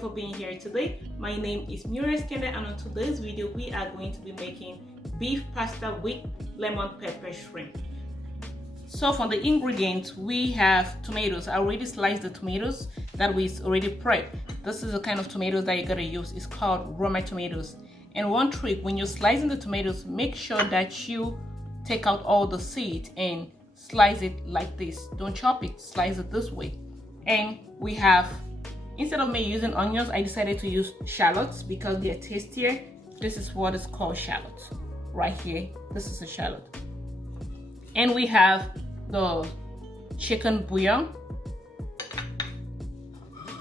for being here today. My name is Murielskinder, and on today's video we are going to be making beef pasta with lemon pepper shrimp. So for the ingredients, we have tomatoes. I already sliced the tomatoes that was already prepped. This is the kind of tomatoes that you're gonna use. It's called Roma tomatoes. And one trick, when you're slicing the tomatoes, make sure that you take out all the seeds and slice it like this. Don't chop it, slice it this way. And we have, instead of me using onions, I decided to use shallots because they're tastier. This is what is called shallots right here. This is a shallot. And we have the chicken bouillon.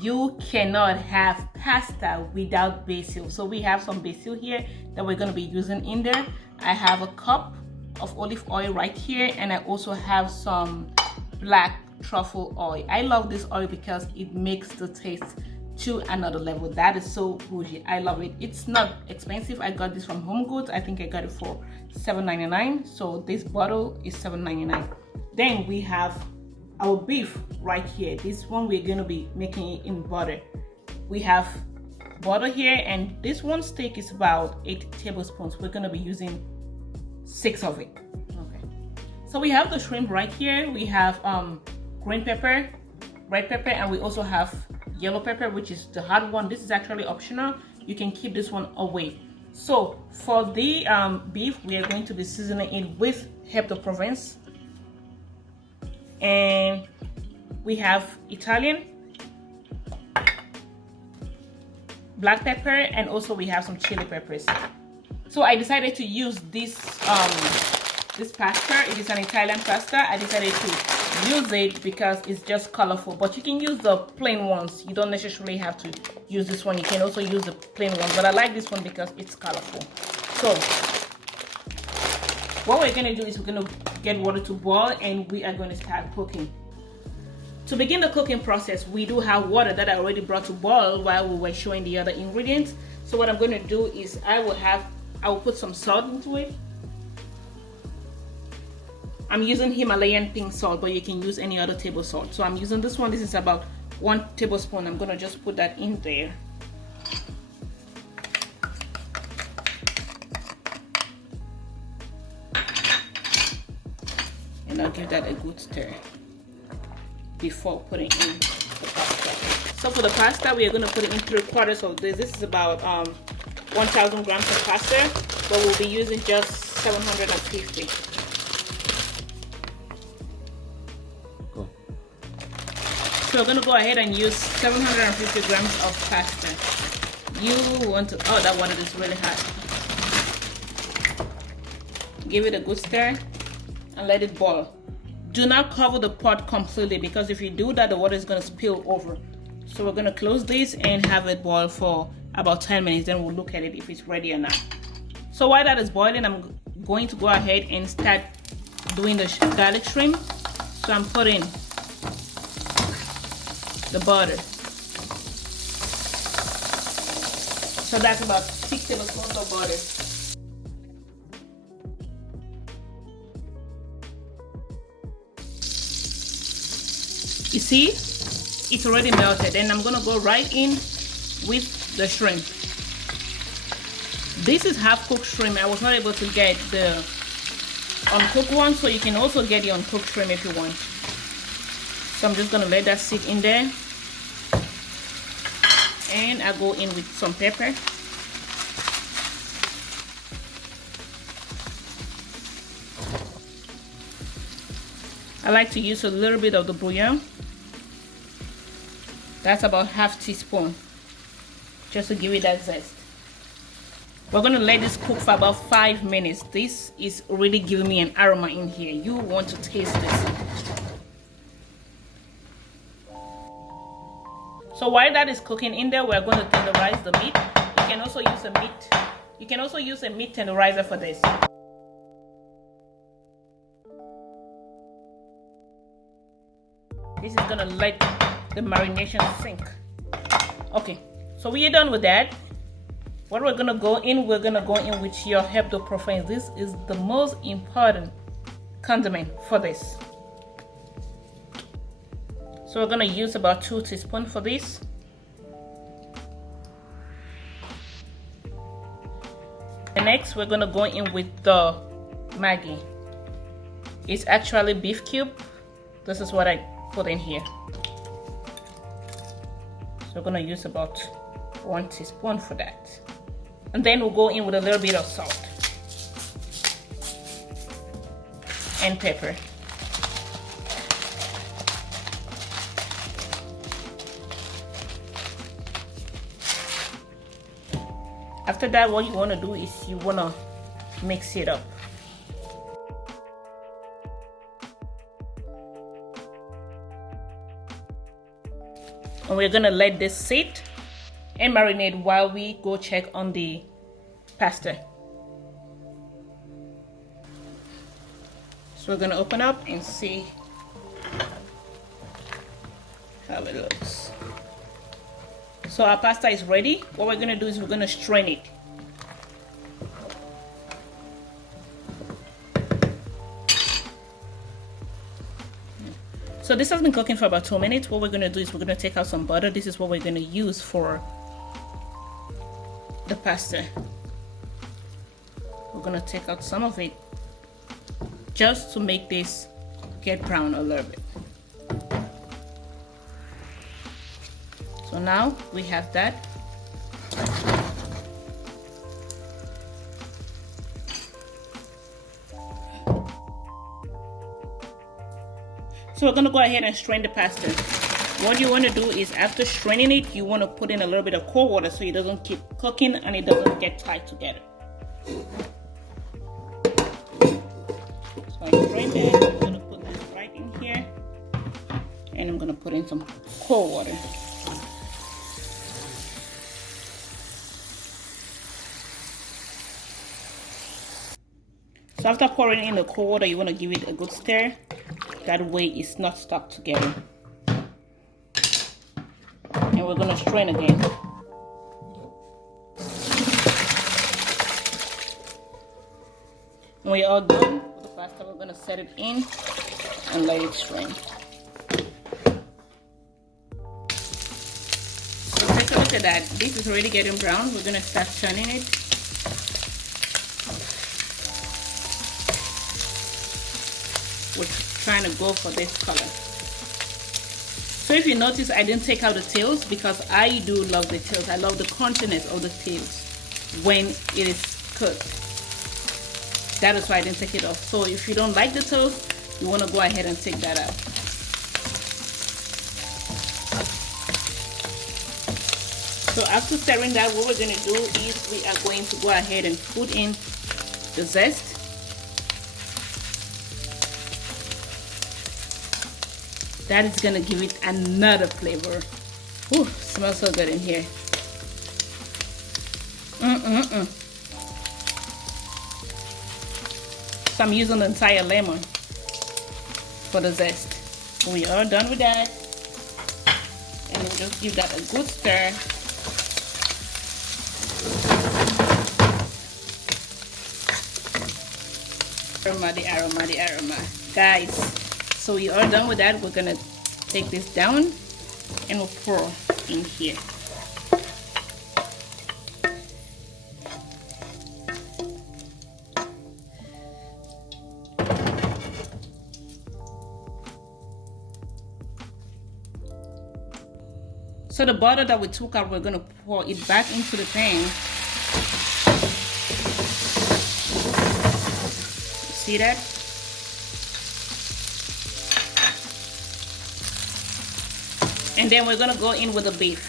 You cannot have pasta without basil. So we have some basil here that we're going to be using in there. I have a cup of olive oil right here, and I also have some black truffle oil. I love this oil because it makes the taste to another level. That is so bougie. I love it. It's not expensive. I got this from Home Goods. I think I got it for $7.99. So this bottle is $7.99. Then we have our beef right here. This one we're going to be making it in butter. We have butter here, and this one steak is about 8 tablespoons. We're going to be using 6 of it. Okay. So we have the shrimp right here. We have green pepper, red pepper, and we also have yellow pepper, which is the hard one. This is actually optional. You can keep this one away. So for the beef, we are going to be seasoning it with herb de Provence, and we have Italian, black pepper, and also we have some chili peppers. So I decided to use this this pasta. It is an Italian pasta. I decided to use it because it's just colorful, but you can use the plain ones. You don't necessarily have to use this one. You can also use the plain one, but I like this one because it's colorful. So what we're going to do is we're going to get water to boil, and we are going to start cooking. To begin the cooking process, we do have water that I already brought to boil while we were showing the other ingredients. So what I'm going to do is I will put some salt into it. I'm using Himalayan pink salt, but you can use any other table salt. So I'm using this one. This is about 1 tablespoon. I'm going to just put that in there. And I'll give that a good stir before putting in the pasta. So for the pasta, we are going to put it in 3/4 of this. This is about 1,000 grams of pasta, but we'll be using just 750. Cool. So we're going to go ahead and use 750 grams of pasta. You want to, oh, that water is really hot. Give it a good stir and let it boil. Do not cover the pot completely, because if you do that, the water is going to spill over. So we're going to close this and have it boil for about 10 minutes. Then we'll look at it if it's ready or not. So while that is boiling, I'm going to go ahead and start doing the garlic shrimp. So I'm putting the butter. So that's about 6 tablespoons of butter. You see, it's already melted, and I'm gonna go right in with the shrimp. This is half-cooked shrimp. I was not able to get the uncooked one, so you can also get the uncooked shrimp if you want. So I'm just gonna let that sit in there, and I go in with some pepper. I like to use a little bit of the bouillon. That's about ½ teaspoon, just to give it that zest. We're gonna let this cook for about 5 minutes. This is really giving me an aroma in here. You want to taste this. So while that is cooking in there, we're going to tenderize the meat. You can also use a meat. You can also use a meat tenderizer for this. This is gonna let the marination sink. Okay, so we are done with that. What we're gonna go in with your herb de Provence. This is the most important condiment for this. So we're gonna use about 2 teaspoons for this. And next we're gonna go in with the Maggi. It's actually beef cube. This is what I put in here. So we're gonna use about 1 teaspoon for that. And then we'll go in with a little bit of salt and pepper. After that, what you want to do is you want to mix it up. And we're going to let this sit and marinate while we go check on the pasta. So we're going to open up and see how it looks. So our pasta is ready. What we're going to do is we're going to strain it. So this has been cooking for about 2 minutes. What we're going to do is we're going to take out some butter. This is what we're going to use for the pasta. We're going to take out some of it just to make this get brown a little bit. So now we have that. So we're gonna go ahead and strain the pasta. What you want to do is after straining it, you want to put in a little bit of cold water so it doesn't keep cooking and it doesn't get tied together. So I strained it. I'm gonna put this right in here, and I'm gonna put in some cold water. So after pouring in the cold water, you want to give it a good stir. That way it's not stuck together. And we're going to strain again. When we're all done with the pasta, we're going to set it in and let it strain. So take a look at that. This is already getting brown. We're going to start turning it. We're trying to go for this color. So if you notice, I didn't take out the tails because I do love the tails. I love the crunchiness of the tails when it is cooked. That is why I didn't take it off. So if you don't like the toast, you want to go ahead and take that out. So after stirring that, what we're going to do is we are going to go ahead and put in the zest. That is going to give it another flavor. Ooh, smells so good in here. So I'm using the entire lemon for the zest. We are done with that. And we'll just give that a good stir. Aroma, the aroma, the aroma. Guys, so we are done with that. We're going to take this down and we'll pour in here. So the butter that we took out, we're going to pour it back into the pan. See that? And then we're going to go in with the beef.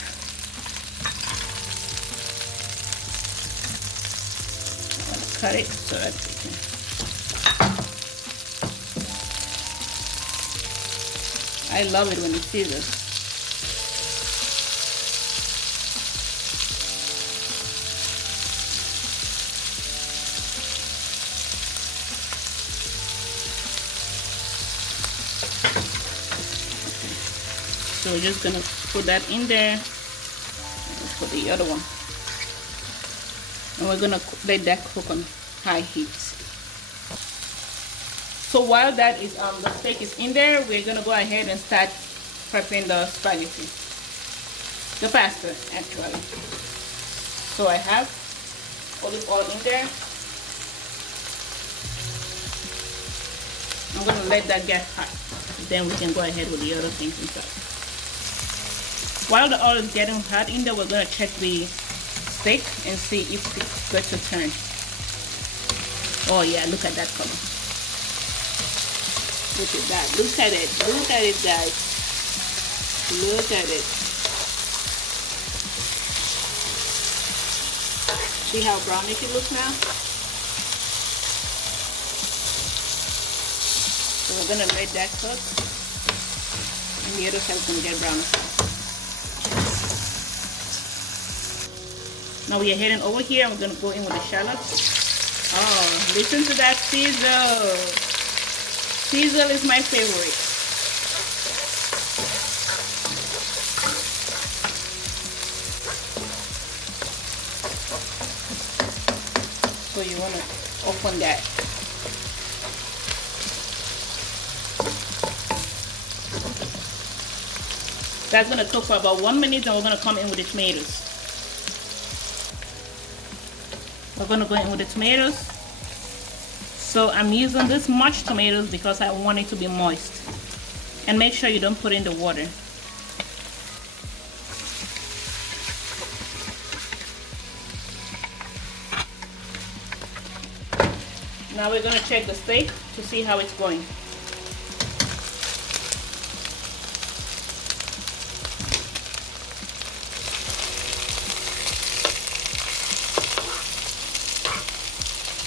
I'm going to cut it so that we can. I love it when it sizzles. So we're just gonna put that in there. Let's put the other one, and we're gonna let that cook on high heat. So while that is the steak is in there, we're gonna go ahead and start prepping the spaghetti, the pasta actually. So I have olive oil in there. I'm gonna let that get hot. Then we can go ahead with the other things inside. While the oil is getting hot in there, we're gonna check the steak and see if it's good to turn. Oh yeah, look at that color. Look at that. Look at it. Look at it, guys. Look at it. See how brownish it looks now? So we're gonna let that cook. And the other side is gonna get brownish. Now we are heading over here and we're gonna go in with the shallots. Oh, listen to that sizzle. Sizzle is my favorite. So you want to open that. That's going to cook for about 1 minute and we're going to come in with the tomatoes. We're going to go in with the tomatoes. So I'm using this much tomatoes because I want it to be moist. And make sure you don't put in the water. Now we're going to check the steak to see how it's going.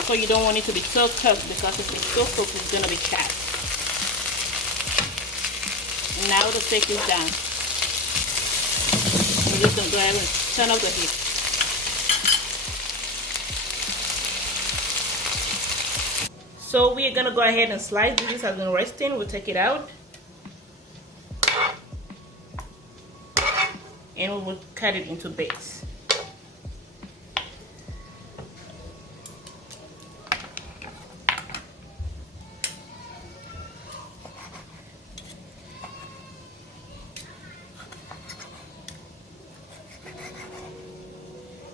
So you don't want it to be so cooked, because if it's so cooked, it's going to be chapped. And now the steak is done. We're just going to go ahead and turn off the heat. So we're going to go ahead and slice this. This has been resting. We'll take it out. And we will cut it into bits.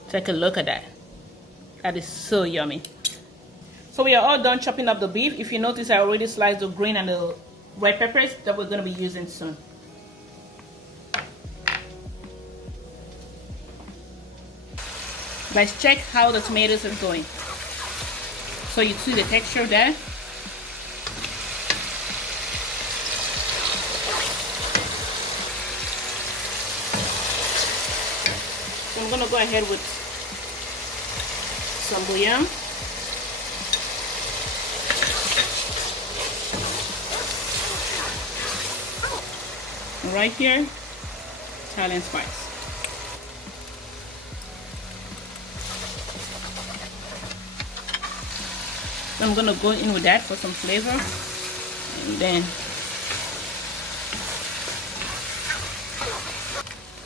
Take a look at that. That is so yummy. So we are all done chopping up the beef. If you notice, I already sliced the green and the red peppers that we're going to be using soon. Let's check how the tomatoes are going. So you see the texture there. So I'm going to go ahead with some bouillon. And right here, Italian spice. So I'm going to go in with that for some flavor. And then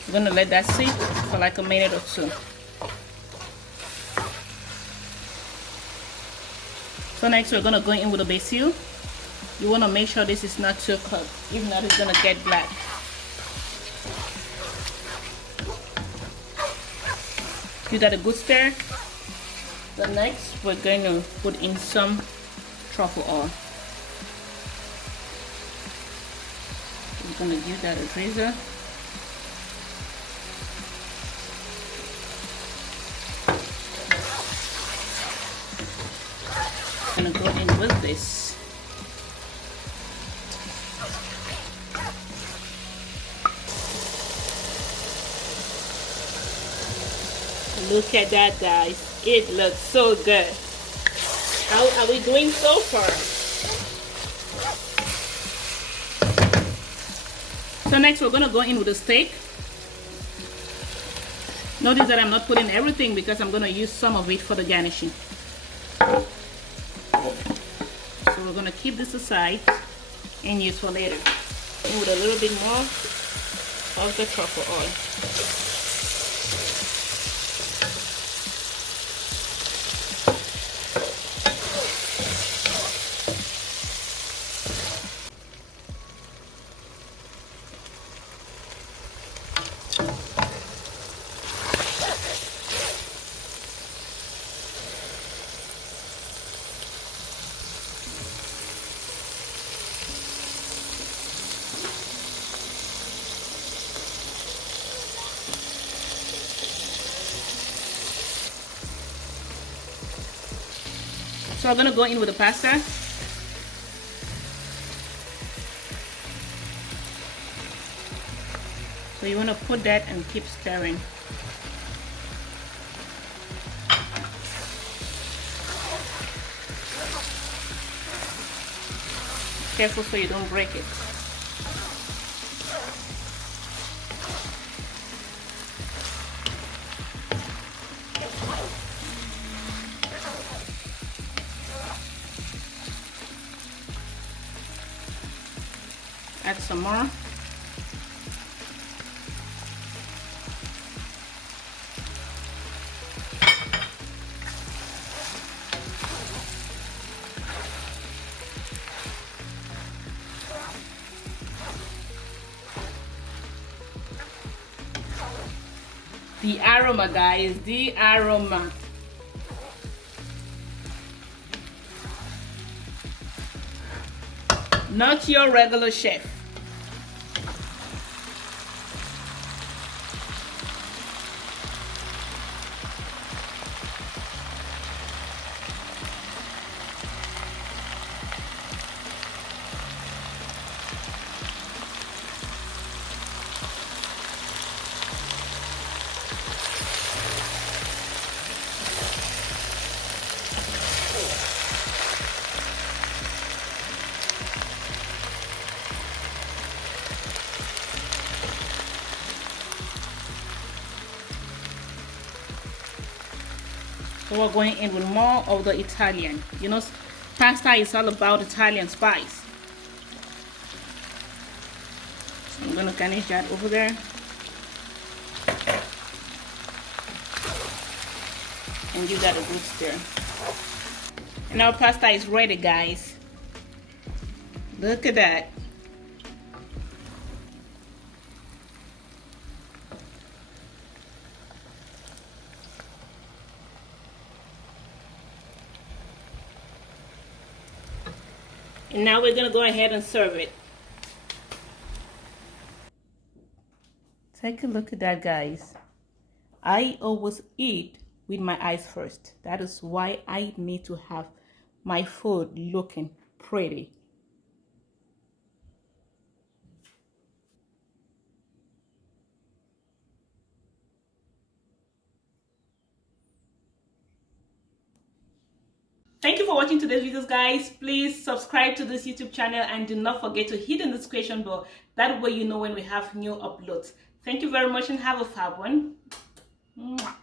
I'm going to let that sit for like a minute or two. So next we're going to go in with the basil. You want to make sure this is not too cooked. If not, it's going to get black. Give that a good stir. So next we're going to put in some truffle oil. We're going to give that a drizzle. I'm going to go in with this. Look at that, guys. It looks so good. How are we doing so far? So next we're going to go in with the steak. Notice that I'm not putting everything because I'm going to use some of it for the garnishing. So we're going to keep this aside and use for later. In with a little bit more of the truffle oil. So I'm gonna go in with the pasta. So you wanna put that and keep stirring. Careful so you don't break it. Add some more. The aroma, guys, the aroma. Not your regular chef. So we're going in with more of the Italian. You know, pasta is all about Italian spice. So I'm gonna garnish that over there. And give that a good stir. And our pasta is ready, guys. Look at that. And now we're gonna go ahead and serve it. Take a look at that, guys. I always eat with my eyes first. That is why I need to have my food looking pretty. Thank you for watching today's videos, guys. Please subscribe to this YouTube channel and do not forget to hit the notification bell. That way you know when we have new uploads. Thank you very much and have a fab one. Mwah.